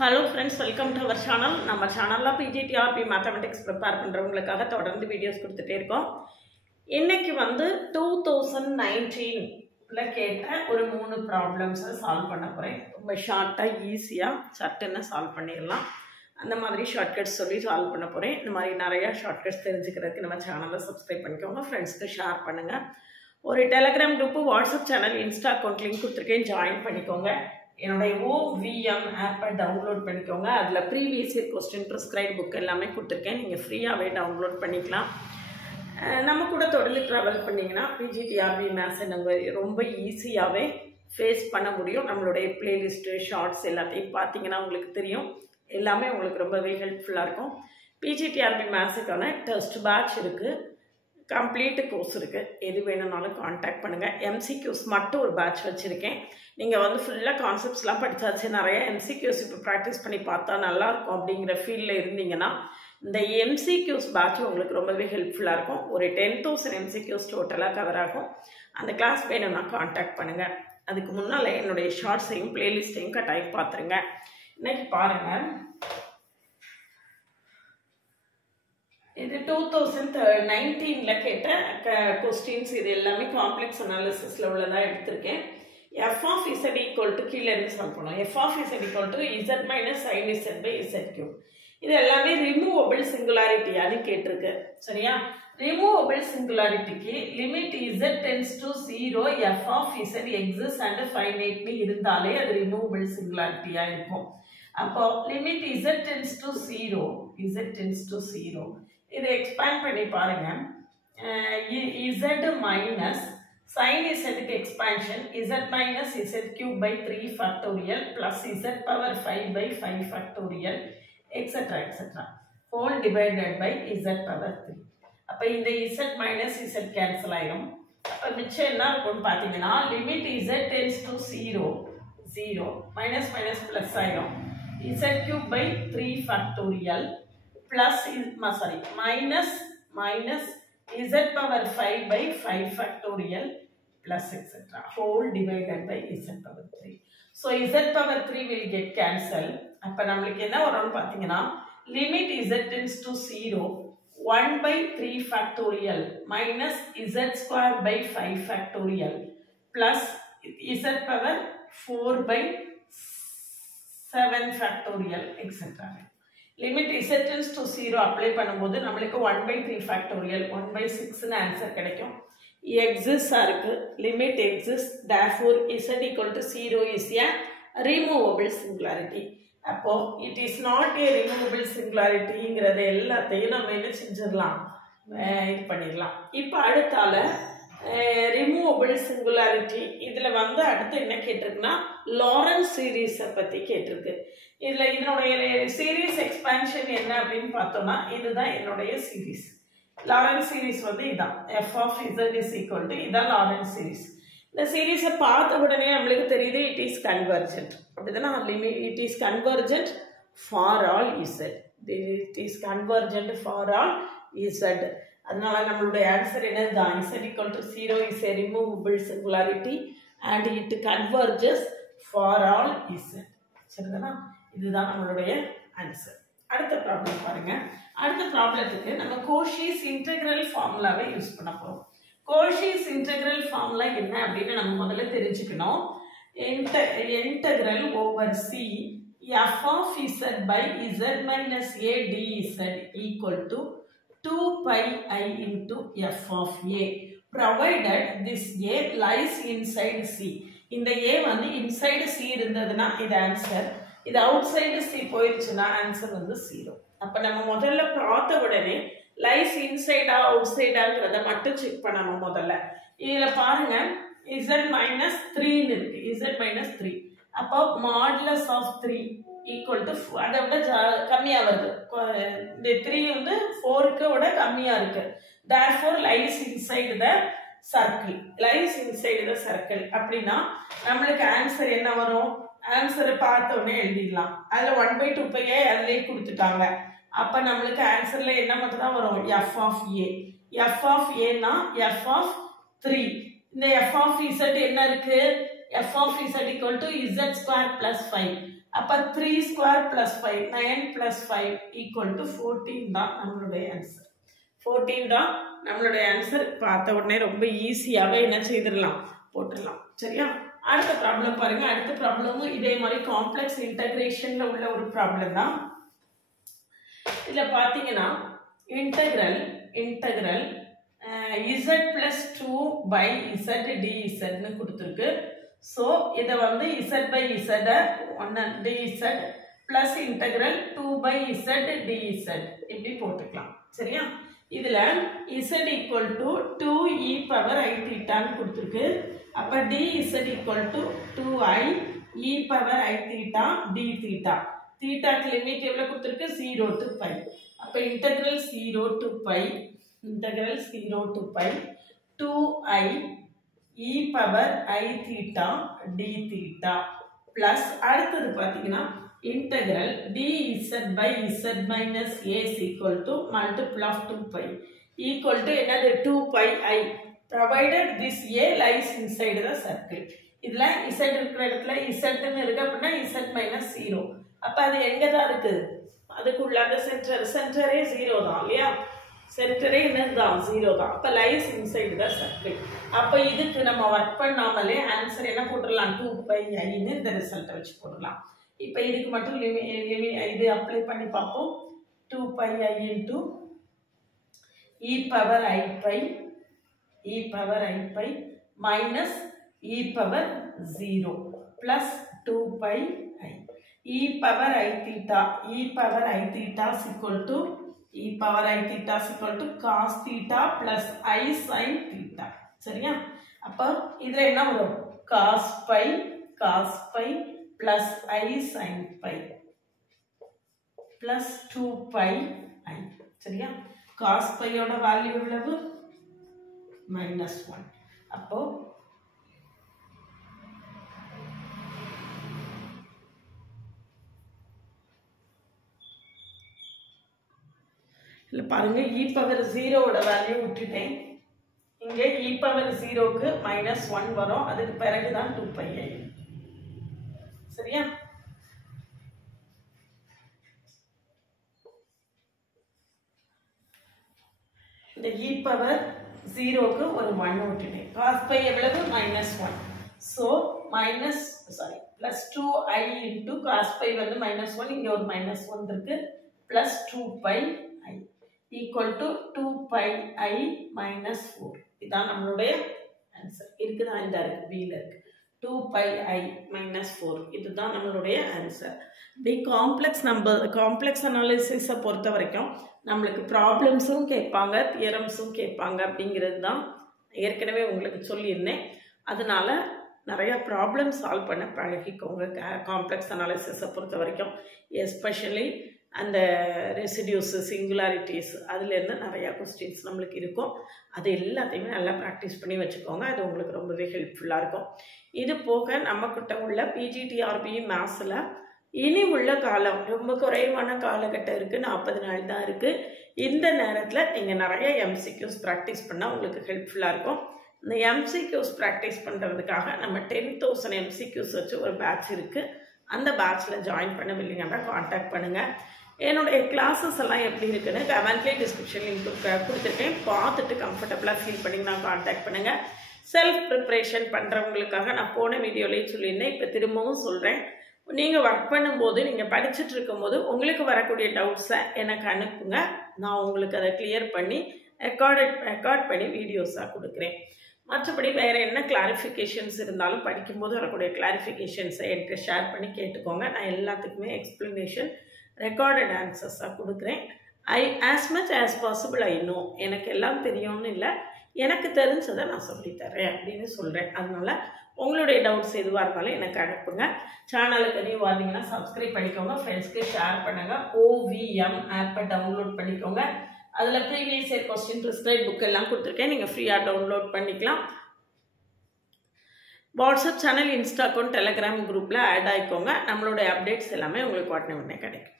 Hello friends, welcome to our channel. நம்ம சேனல்ல PGTRB Mathematics prepare பண்றவங்களுக்காக தொடர்ந்து வீடியோஸ் கொடுத்துட்டே இருக்கோம். இன்னைக்கு வந்து 2019 ல கேட்ட ஒரு மூணு ப்ராப்ளம்ஸ் சால்வ் பண்ண போறேன். ரொம்ப ஷார்ட்டா ஈஸியா சட்டுன்னு சால்வ் பண்ணிடலாம். அந்த மாதிரி ஷார்ட்கட்ஸ் சொல்லி சால்வ் பண்ண போறேன். இந்த மாதிரி நிறைய ஷார்ட்கட்ஸ் தெரிஞ்சுக்கிறதுக்கு நம்ம சேனலை சப்ஸ்கிரைப் பண்ணிக்கோங்க. ஃப்ரெண்ட்ஸ்க்கு ஷேர் பண்ணுங்க. ஒரு Telegram group, WhatsApp channel, Insta account link கொடுத்துருக்கேன், ஜாயின் பண்ணிக்கோங்க. என்னுடைய OVM ஆப்பை டவுன்லோட் பண்ணிக்கோங்க. அதில் previous year question prescribe book எல்லாமே கொடுத்துருக்கேன். நீங்கள் ஃப்ரீயாகவே டவுன்லோட் பண்ணிக்கலாம். நம்ம கூட தொடர்ந்து ட்ராவல் பண்ணிங்கன்னா PGTRB மேத்ஸை நம்ம ரொம்ப ஈஸியாகவே ஃபேஸ் பண்ண முடியும். நம்மளுடைய பிளேலிஸ்ட்டு, ஷார்ட்ஸ் எல்லாத்தையும் பார்த்தீங்கன்னா உங்களுக்கு தெரியும். எல்லாமே உங்களுக்கு ரொம்பவே ஹெல்ப்ஃபுல்லாக இருக்கும். PGTRB மேத்ஸுக்கான டெஸ்ட் பேட்ச் இருக்குது, கம்ப்ளீட் கோர்ஸ் இருக்குது. எது வேணும்னாலும் காண்டாக்ட் பண்ணுங்கள். MCQs மட்டும் ஒரு பேட்ச் வச்சுருக்கேன். நீங்கள் வந்து ஃபுல்லாக கான்செப்ட்ஸ்லாம் படித்தாச்சு, நிறைய MCQs இப்போ ப்ராக்டிஸ் பண்ணி பார்த்தா நல்லாயிருக்கும் அப்படிங்கிற ஃபீல்டில் இருந்தீங்கன்னா இந்த MCQs பேட்ச் உங்களுக்கு ரொம்பவே ஹெல்ப்ஃபுல்லாக இருக்கும். ஒரு 10,000 MCQs டோட்டலாக கவர் ஆகும். அந்த கிளாஸ் வேணும்னா காண்டாக்ட் பண்ணுங்கள். அதுக்கு முன்னால் என்னுடைய ஷார்ட்ஸையும் பிளேலிஸ்ட்டையும் கட்டாயம் பார்த்துருங்க. இன்னைக்கு பாருங்கள், இது 2019ல கேட்ட கொஸ்டின்ஸ். இது எல்லாமே காம்ப்ளெக்ஸ் அனாலிசிஸில் உள்ளதாக எடுத்திருக்கேன். f of z equal to கீழே இருந்து சால்வ் பண்ணுவோம். f of z equal to z minus sin z by z cube. இது எல்லாமே ரிமூவபிள் சிங்குலாரிட்டியானு கேட்டிருக்கு. சரியா? ரிமூவபிள் சிங்குலாரிட்டிக்கு limit z tends to 0 f of z exists and finite இருந்தாலே அது ரிமூவபிள் சிங்குலாரிட்டியா இருக்கும். அப்போ லிமிட் z tends to 0 இதை எக்ஸ்பேண்ட் பண்ணி பாருங்க. z மைனஸ் sin z க்கு expansion z minus z cube by 3 factorial plus z power 5 by 5 factorial etc whole divided by z power 3. அப்ப இந்த z minus z கேன்சல் ஆயிடும். அப்ப மிச்சம் என்ன இருக்கும்னு பாத்தீங்கன்னா limit z tends to 0 minus plus ஆயிடும். z cube by 3 factorial plus minus z power 5 by 5 factorial plus etc whole divided by z power 3. So z power 3 will get cancelled. அப்ப நமக்கு என்ன வரும்னு பாத்தீங்கன்னா limit z tends to 0 1 by 3 factorial minus z square by 5 factorial plus z power 4 by 7 factorial etc. Limit z tends to 0 apply பண்ணும்போது நம்மளுக்கு 1 by 3 factorial 1 by 6 answer கிடைக்கும். exists இருக்கு, limit exists, therefore z equal to 0 is a removable singularity. அப்போ it is not a removable singularityங்கிறது எல்லாத்தையும் நம்ம என்ன செஞ்சிடலாம், இது பண்ணிடலாம். இப்போ அடுத்தால ரிமூவபிள் சிங்குலாரிட்டி இதில் வந்து அடுத்து என்ன கேட்டிருக்குன்னா லாரன்ஸ் சீரீஸை பற்றி கேட்டிருக்கு. இதில் இதனுடைய சீரீஸ் எக்ஸ்பான்ஷன் என்ன அப்படின்னு பார்த்தோம்னா இதுதான் என்னுடைய சீரீஸ். லாரன்ஸ் சீரீஸ் வந்து இதான் f of z is equal to இதான் லாரன்ஸ் சீரீஸ். இந்த சீரீஸை பார்த்த உடனே நம்மளுக்கு தெரியுது இட் இஸ் கன்வர்ஜென்ட். அப்படிதானே? It is convergent for all z. It is convergent for all z. அதனால நம்மளுடைய answer என்னதுதான், z equal to 0 is a removable singularity and it converges for all z. சரிதானா? இதுதான் நம்மளுடைய ஆன்சர். அடுத்த ப்ராப்ளம் பாருங்க. அடுத்த ப்ராப்ளத்துக்கு நம்ம கோஷிஸ் இன்டெக்ரல் ஃபார்முலாவை யூஸ் பண்ண போறோம். கோஷிஸ் இன்டெக்ரல் ஃபார்முலா என்ன அப்படின்னு நம்ம முதல்ல தெரிஞ்சுக்கணும். Integral over c f of z by z minus a dz equal to 2 pi I into f of a provided this a lies inside c. இந்த a வந்து inside c இருந்ததுன்னா இது ஆன்சர், இது outside c போயிருச்சுன்னா ஆன்சர் வந்து 0. அப்ப நம்ம முதல்ல பார்த்த உடனே lies inside outsideங்கிறத மட்டும் செக் பண்ணணும். முதல்ல இதுல பாருங்க z minus 3 இருக்கு, z minus 3. அப்போ modulus of 3 equal to அதை விட கம்மியா வருது. இந்த 3 வந்து 4க்கு விட கம்மியா இருக்கு. therefore lies inside the circle. அப்படின்னா நம்மளுக்கு ஆன்சர் என்ன வரும், ஆன்சரை பார்த்த உடனே எழுதிடலாம். அதுல 1 by 2 pi அதுலயே கொடுத்துட்டாங்க. அப்ப நம்மளுக்கு ஆன்சர்ல என்ன மட்டும் தான் வரும், f of a. f of a னா f of 3. இந்த f of z என்ன இருக்கு, f of z equal to z square plus 5. அப்போ 3 square plus 5 9 plus 5 equal to 14 தான் நம்மளுடைய ஆன்சர். 14 தான் நம்மளுடைய ஆன்சர். பார்த்த உடனே ரொம்ப ஈஸியாகவே என்ன செய்திடலாம், போட்டுடலாம். சரியா? அடுத்த ப்ராப்ளம் பாருங்க. அடுத்த ப்ராப்ளமும் இதே மாதிரி காம்ப்ளெக்ஸ் இன்டகிரேஷன்ல உள்ள ஒரு ப்ராப்ளம் தான். இதில் பார்த்தீங்கன்னா integral z plus 2 by z dz கொடுத்துருக்கு. ஸோ இதை வந்து z by z dz plus integral 2 by z dz இப்படி போட்டுக்கலாம். சரியா? இதில் z equal to 2e power i theta கொடுத்துருக்கு. அப்போ dz equal to 2i e power i theta d theta. தீட்டாக்கு லிமிட் எவ்வளோ கொடுத்துருக்கு, 0 to pi. அப்போ integral 0 to pi 2i e power i theta d theta plus அடுத்தது பார்த்தீங்கன்னா integral dz by z minus a is equal to multiple of 2pi equal to என்னது 2pi I provided this a lies inside the circle. இதுல z இருக்கிற இடத்துல z இருக்கு அப்படின்னா z minus 0. அப்போ அது எங்கே தான் இருக்குது, அதுக்குள்ள அந்த சென்டரே 0 தான் இல்லையா, சென்டரே என்னதுதான் 0 தான். அப்போ லைஸ் இன்சைடு த சர்க்கிள். அப்போ இதுக்கு நம்ம ஒர்க் பண்ணாமலே ஆன்சர் என்ன போட்டுடலாம், 2pi iன்னு இந்த ரிசல்ட்டை வச்சு போடலாம். இப்போ இதுக்கு மட்டும் இது அப்ளை பண்ணி பார்ப்போம். 2pi I into e power i pi minus e power 0 plus 2pi I. e power i theta is equal to cos theta plus I sin theta. சரியா? அப்போ இதுல என்ன வரும், cos pi plus I sin pi plus 2pi I. சரியா? cos pi ஓட value எவ்வளவு, -1. அப்போ இல்லை பாருங்க, e பவர் 0 வேல்யூ விட்டுட்டேன். இங்கே e பவர் 0க்கு -1 வரும். அதுக்கு பிறகுதான் 2pi I. சரியா? இந்த e பவர் 0க்கு ஒரு 1 விட்டுட்டேன். cos pi எவ்வளவு, -1. So plus 2i into cos pi வந்து -1, இங்கே ஒரு -1 இருக்கு, plus 2pi I equal to 2pi I minus 4. இதான் நம்மளுடைய ஆன்சர். இருக்குதா, இந்த இருக்கு, பியில் இருக்கு. 2pi I minus 4 இதுதான் நம்மளுடைய ஆன்சர். தி காம்ப்ளெக்ஸ் அனாலிசிஸை பொறுத்த வரைக்கும் நம்மளுக்கு ப்ராப்ளம்ஸும் கேட்பாங்க, தியரம்ஸும் கேட்பாங்க. அப்படிங்கிறது தான் ஏற்கனவே உங்களுக்கு சொல்லியிருந்தேன். அதனால நிறையா ப்ராப்ளம் சால்வ் பண்ண பழகிக்கோங்க காம்ப்ளெக்ஸ் அனாலிசிஸை பொறுத்த வரைக்கும். எஸ்பெஷலி அந்த ரெசிடியூஸு, சிங்குலாரிட்டிஸ், அதுலேருந்து நிறையா கொஸ்டின்ஸ் நம்மளுக்கு இருக்கும். அது எல்லாத்தையுமே நல்லா ப்ராக்டிஸ் பண்ணி வச்சுக்கோங்க. அது உங்களுக்கு ரொம்பவே ஹெல்ப்ஃபுல்லாக இருக்கும். இது போக நம்மக்கிட்ட உள்ள பிஜிடிஆர்பி மேத்ஸில் இனி உள்ள காலம் ரொம்ப குறைவான காலகட்டம் இருக்குது, 40 நாள் தான் இருக்குது. இந்த நேரத்தில் நீங்கள் நிறைய எம்சிக்யூஸ் ப்ராக்டிஸ் பண்ணால் உங்களுக்கு ஹெல்ப்ஃபுல்லாக இருக்கும். இந்த எம்சிக்யூஸ் ப்ராக்டிஸ் பண்ணுறதுக்காக நம்ம 10,000 எம்சிக்யூஸ் வச்சு ஒரு பேட்ச் இருக்குது. அந்த பேட்சில் ஜாயின் பண்ணவில்லைங்கன்னா காண்டாக்ட் பண்ணுங்கள். என்னுடைய கிளாஸஸ் எல்லாம் எப்படி இருக்குன்னு கமெண்ட்லேயே டிஸ்கிரிப்ஷன் லிங்க் கொடுத்துருக்கேன். பார்த்துட்டு கம்ஃபர்டபுளாக ஃபீல் பண்ணிங்கன்னா காண்டாக்ட் பண்ணுங்கள். செல்ஃப் ப்ரிப்ரேஷன் பண்ணுறவங்களுக்காக நான் போன வீடியோலேயே சொல்லியிருந்தேன், இப்போ திரும்பவும் சொல்கிறேன். நீங்கள் ஒர்க் பண்ணும்போது, நீங்கள் படிச்சுட்டு இருக்கும்போது உங்களுக்கு வரக்கூடிய டவுட்ஸை எனக்கு அனுப்புங்க. நான் உங்களுக்கு அதை கிளியர் பண்ணி ரெக்கார்ட் பண்ணி வீடியோஸாக கொடுக்குறேன். மற்றபடி வேறு என்ன கிளாரிஃபிகேஷன்ஸ் இருந்தாலும் படிக்கும்போது வரக்கூடிய கிளாரிஃபிகேஷன்ஸை என்கிட்ட ஷேர் பண்ணி கேட்டுக்கோங்க. நான் எல்லாத்துக்குமே எக்ஸ்ப்ளனேஷன் ரெக்கார்டட் ஆன்சர்ஸாக கொடுக்குறேன். As much as possible I know. எனக்கு எல்லாம் தெரியும்னு இல்லை, எனக்கு தெரிஞ்சதை நான் சொல்லித்தரேன் அப்படின்னு சொல்கிறேன். அதனால் உங்களுடைய டவுட்ஸ் எதுவாக இருந்தாலும் எனக்கு அனுப்புங்க. சேனலுக்கு நியூ வந்தீங்கன்னா சப்ஸ்கிரைப் பண்ணிக்கோங்க, ஃப்ரெண்ட்ஸ்க்கு ஷேர் பண்ணுங்கள். OVM ஆப்பை டவுன்லோட் பண்ணிக்கோங்க. அதில் previous year question prescribe book எல்லாம் கொடுத்துருக்கேன், நீங்கள் ஃப்ரீயாக டவுன்லோட் பண்ணிக்கலாம். WhatsApp channel, Insta account, Telegram குரூப்பில் ஆட் ஆகிக்கோங்க. நம்மளுடைய அப்டேட்ஸ் எல்லாமே உங்களுக்கு உடனே கிடைக்கும்.